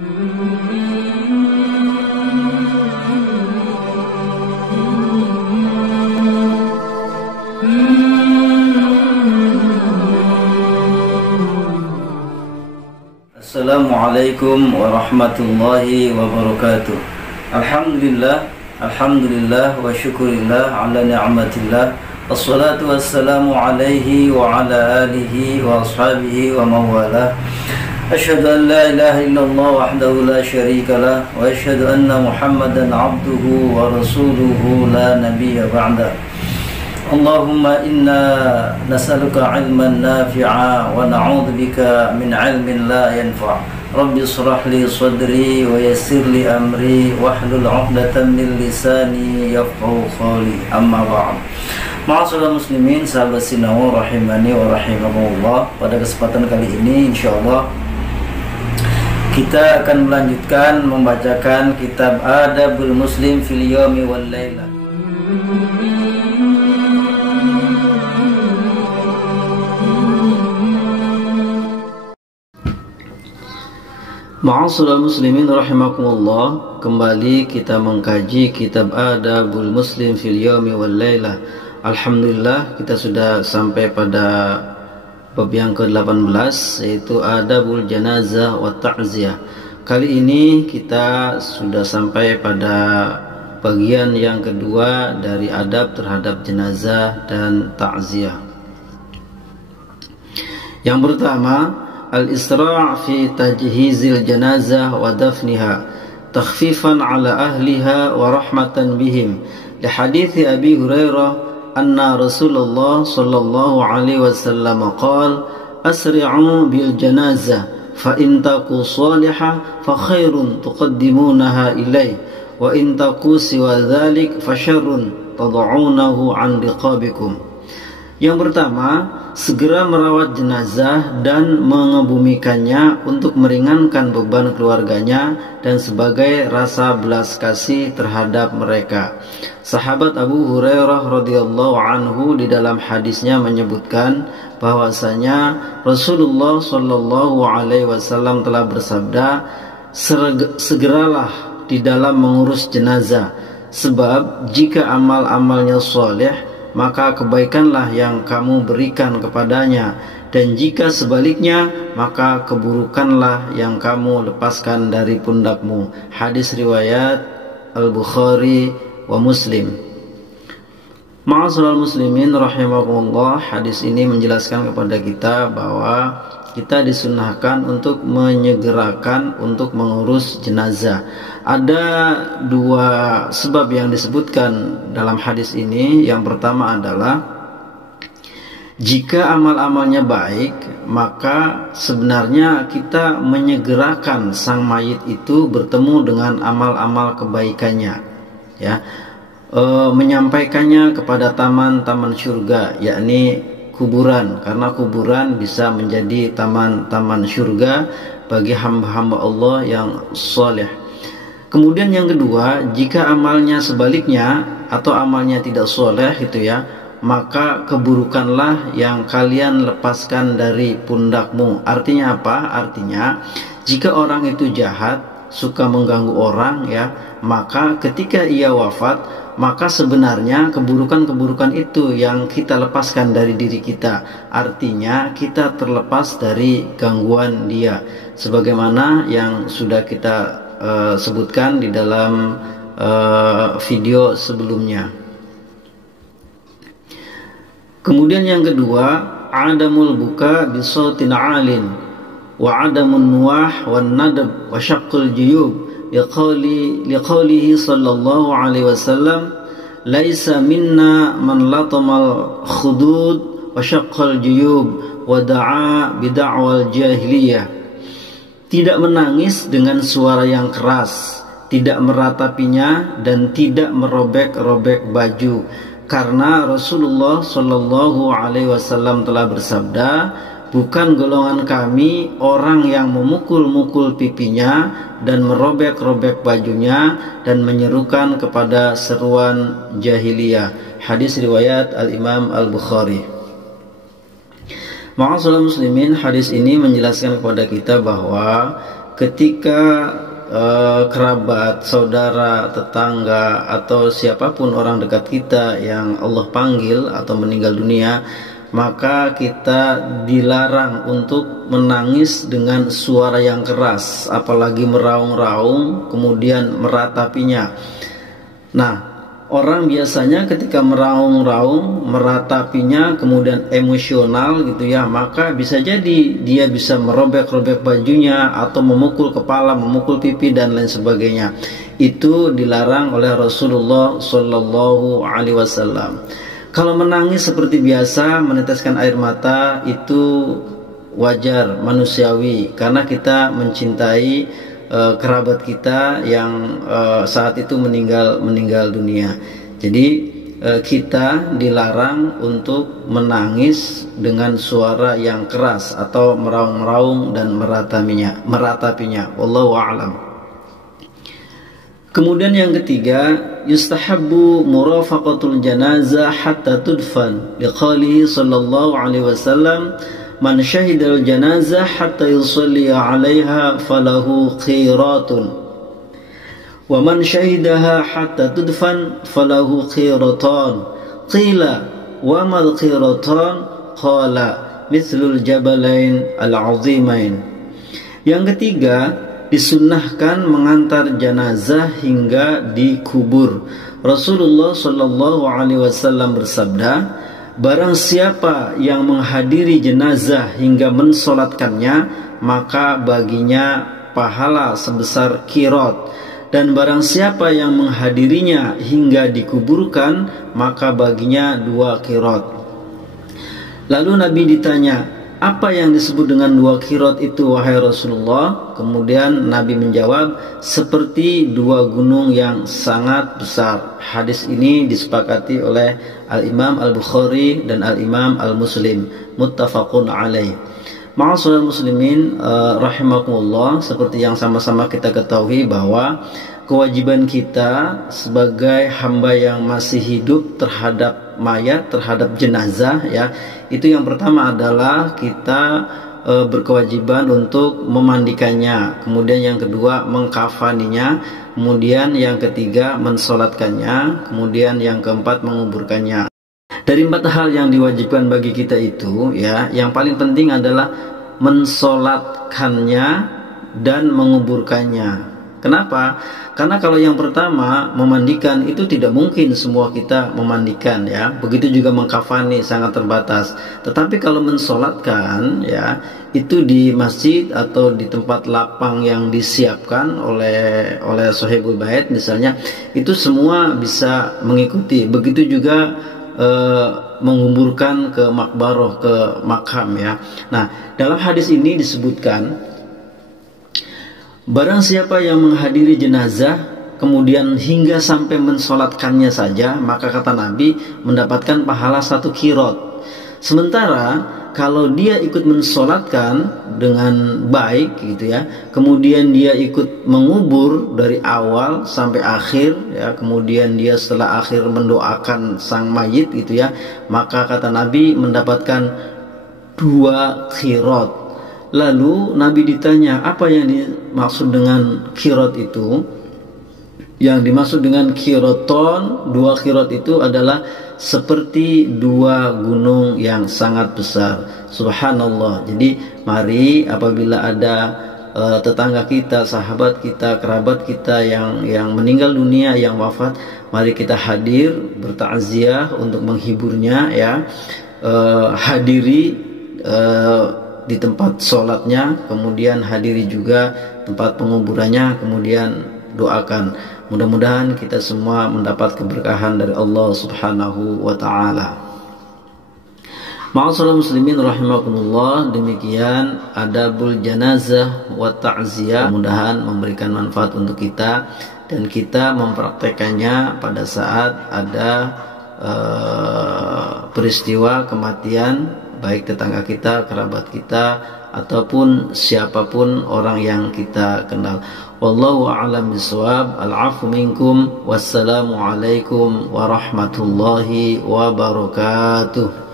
Assalamualaikum warahmatullahi wabarakatuh. Alhamdulillah wa syukurillah ala ni'matillah. Wassalatu wassalamu alaihi wa ala alihi wa ashabihi wa mawalah. Asyhadu an la ilaha illallah wahdahu la syarika lah, wa asyhadu anna Muhammadan abduhu wa rasuluhu la nabiyya ba'dah. Allahumma inna nas'aluka ilman nafi'a wa na'udzubika min ilmin la yanfa'. Rabbi shrah li sadri wa yassir li amri wahlul 'uqdatam min lisani yafqahu qawli. Amma ba'd. Ma'asyiral muslimin, sahabat Sinawur rahimani wa rahimakumullah. Pada kesempatan kali ini insyaallah kita akan melanjutkan membacakan kitab Adabul Muslim fil Yaumi wal Laila. Ma'asyiral muslimin rahimakumullah, kembali kita mengkaji kitab Adabul Muslim fil Yaumi wal Laila. Alhamdulillah kita sudah sampai pada bab yang ke-18, yaitu Adabul Janazah wa Ta'ziyah. Kali ini kita sudah sampai pada bagian yang kedua dari adab terhadap jenazah dan ta'ziyah. Yang pertama, al-isra' fi tajhizil janazah wa dafniha takhfifan ala ahliha wa rahmatan bihim. Li hadithi Abi Hurairah anna Rasulullah sallallahu alaihi wasallam qala asri'u bil janazah fa in taku salihah fa khairun tuqaddimunaha ilai wa in taku siwa dzalik fa syarrun tad'unahu an riqabikum. Yang pertama, segera merawat jenazah dan mengebumikannya untuk meringankan beban keluarganya dan sebagai rasa belas kasih terhadap mereka. Sahabat Abu Hurairah radhiyallahu anhu di dalam hadisnya menyebutkan bahwasanya Rasulullah shallallahu alaihi wasallam telah bersabda, segeralah di dalam mengurus jenazah, sebab jika amal-amalnya soleh maka kebaikanlah yang kamu berikan kepadanya, dan jika sebaliknya maka keburukanlah yang kamu lepaskan dari pundakmu. Hadis riwayat Al-Bukhari wa Muslim. Ma'asyiral muslimin rahimakumullah, hadis ini menjelaskan kepada kita bahwa kita disunahkan untuk menyegerakan untuk mengurus jenazah. Ada dua sebab yang disebutkan dalam hadis ini. Yang pertama adalah jika amal-amalnya baik, maka sebenarnya kita menyegerakan sang mayit itu bertemu dengan amal-amal kebaikannya, ya, menyampaikannya kepada taman-taman surga, yakni kuburan, karena kuburan bisa menjadi taman-taman surga bagi hamba-hamba Allah yang soleh. Kemudian yang kedua, jika amalnya sebaliknya atau amalnya tidak soleh itu ya, maka keburukanlah yang kalian lepaskan dari pundakmu. Artinya apa? Artinya jika orang itu jahat, suka mengganggu orang ya, maka ketika ia wafat, maka sebenarnya keburukan-keburukan itu yang kita lepaskan dari diri kita. Artinya kita terlepas dari gangguan dia, sebagaimana yang sudah kita sebutkan di dalam video sebelumnya. Kemudian yang kedua, adamul buka bisautin alin wa adamun nuwah wan nadab wa syaqqul juyub liqaulihi sallallahu alaihi wasallam laisa minna man latamal khudud wa syaqqal juyub wa da'a bid'awal jahiliyah. Tidak menangis dengan suara yang keras, tidak meratapinya dan tidak merobek-robek baju, karena Rasulullah Shallallahu Alaihi Wasallam telah bersabda, bukan golongan kami orang yang memukul-mukul pipinya dan merobek-robek bajunya dan menyerukan kepada seruan jahiliyah. Hadis riwayat Al-Imam Al-Bukhari. Ma'asyiral muslimin, hadis ini menjelaskan kepada kita bahwa ketika kerabat, saudara, tetangga, atau siapapun orang dekat kita yang Allah panggil atau meninggal dunia, maka kita dilarang untuk menangis dengan suara yang keras, apalagi meraung-raung kemudian meratapinya. Nah, orang biasanya ketika meraung-raung, meratapinya, kemudian emosional gitu ya, maka bisa jadi dia bisa merobek-robek bajunya atau memukul kepala, memukul pipi dan lain sebagainya. Itu dilarang oleh Rasulullah Shallallahu Alaihi Wasallam. Kalau menangis seperti biasa, meneteskan air mata, itu wajar, manusiawi, karena kita mencintai kerabat kita yang saat itu meninggal dunia. Jadi kita dilarang untuk menangis dengan suara yang keras atau meraung-raung dan meratapinya. Wallahu a'lam. Kemudian yang ketiga, yustahabbu murafaqatul janazah hatta tudfan, liqalihi sallallahu alaihi wasallam, man syahidal janazah hatta yusalli 'alaiha falahu qiratun, wa man syahidaha hatta tudfan falahu qiratan. Qila wa mal qiratan? Qala mithlul jabalain al-'azimain. Yang ketiga, disunnahkan mengantar jenazah hingga dikubur. Rasulullah Shallallahu Alaihi Wasallam bersabda, barang siapa yang menghadiri jenazah hingga mensolatkannya, maka baginya pahala sebesar qirot, dan barang siapa yang menghadirinya hingga dikuburkan, maka baginya 2 qirot. Lalu Nabi ditanya, apa yang disebut dengan 2 qirot itu wahai Rasulullah? Kemudian Nabi menjawab, seperti 2 gunung yang sangat besar. Hadis ini disepakati oleh Al-Imam Al-Bukhari dan Al-Imam Al-Muslim, muttafaqun alaih. Ma'asyiral muslimin rahimakumullah, seperti yang sama-sama kita ketahui bahwa kewajiban kita sebagai hamba yang masih hidup terhadap mayat, terhadap jenazah ya, itu yang pertama adalah kita berkewajiban untuk memandikannya, kemudian yang kedua mengkafaninya, kemudian yang ketiga mensolatkannya, kemudian yang keempat menguburkannya. Dari 4 hal yang diwajibkan bagi kita itu ya, yang paling penting adalah mensolatkannya dan menguburkannya. Kenapa? Karena kalau yang pertama memandikan itu tidak mungkin semua kita memandikan ya. Begitu juga mengkafani sangat terbatas. Tetapi kalau mensolatkan ya, itu di masjid atau di tempat lapang yang disiapkan oleh Sohibul Bait misalnya, itu semua bisa mengikuti. Begitu juga menguburkan ke makbaroh, ke makam ya. Nah, dalam hadis ini disebutkan, barang siapa yang menghadiri jenazah kemudian hingga sampai mensolatkannya saja, maka kata Nabi mendapatkan pahala 1 qirot. Sementara kalau dia ikut mensolatkan dengan baik gitu ya, kemudian dia ikut mengubur dari awal sampai akhir ya, kemudian dia setelah akhir mendoakan sang mayit gitu ya, maka kata Nabi mendapatkan 2 qirot. Lalu Nabi ditanya, apa yang dimaksud dengan qirot itu? Yang dimaksud dengan qiroton, 2 qirot itu adalah seperti 2 gunung yang sangat besar. Subhanallah. Jadi mari apabila ada tetangga kita, sahabat kita, kerabat kita yang meninggal dunia, yang wafat, mari kita hadir bertakziah untuk menghiburnya ya. Hadiri di tempat sholatnya, kemudian hadiri juga tempat penguburannya, kemudian doakan. Mudah-mudahan kita semua mendapat keberkahan dari Allah Subhanahu wa ta'ala. Ma'asyiral muslimin rahimakumullah, demikian adabul janazah wa ta'ziyah. Mudah-mudahan memberikan manfaat untuk kita dan kita mempraktekannya pada saat ada peristiwa kematian, baik tetangga kita, kerabat kita, ataupun siapapun orang yang kita kenal. Wallahu a'lam bishawab. Al-'afwu minkum. Wassalamu alaikum warahmatullahi wabarakatuh.